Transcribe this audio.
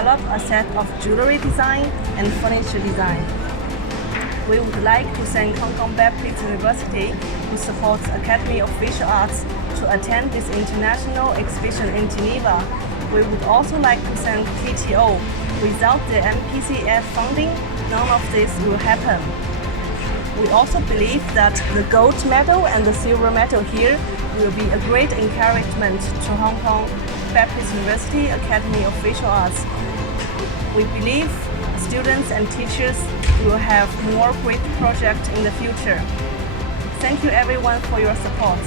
develop a set of jewelry design and furniture design. We would like to thank Hong Kong Baptist University, who supports Academy of Visual Arts, to attend this international exhibition in Geneva. We would also like to thank TTO. Without the MPCF funding, none of this will happen. We also believe that the gold medal and the silver medal here will be a great encouragement to Hong Kong Baptist University Academy of Visual Arts. We believe students and teachers will have more great projects in the future. Thank you everyone for your support.